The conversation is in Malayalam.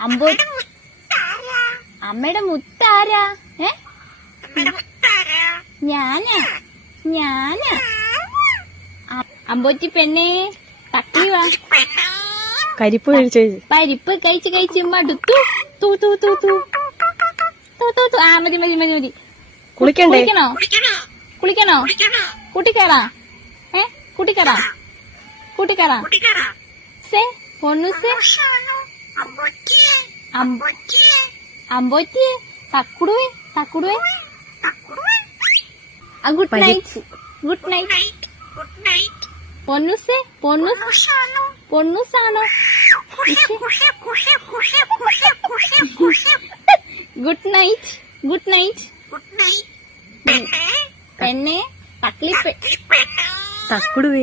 അമ്പോ അമ്മയുടെ മുത്താരാ? ഞാനാ അമ്പോറ്റി പെണ്ണേ തക്കി വാ. പരിപ്പ് കഴിച്ച് മടുത്തു. ആ മതി. കുളിക്കണോ? കൂട്ടിക്കറാ സേ പൊണ്ണുസേ അമ്പോറ്റിയെ തക്കുടുവേ. Good night. പൊണ്ണുസാണോ? Good night. പെണ്ണെ തക്കുടുവേ.